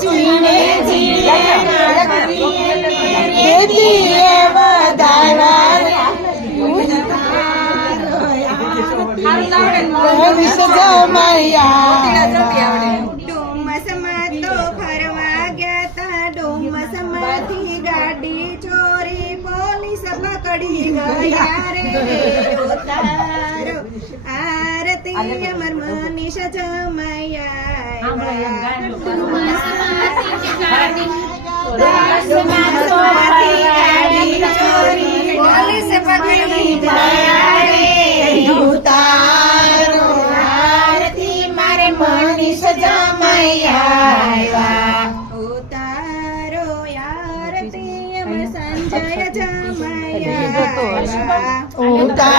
જીણે જીણે દેતીએ વધારવા મનીષ જમાયા ડુમસમાં તો ફરવા ગયા તા ડુમસમાંથી ગાડી ચોરી પોલીસ પકડી ગયા રે ઉતારો આરતી અમર મનીષ જમાયા ગાડી ચોરી પોલીસ પકડી ગયા રે ઉતારો આરતી મારે મનીષ જમાયા ઉતારો આરતી અમર સંજય જમાયા ઉતારો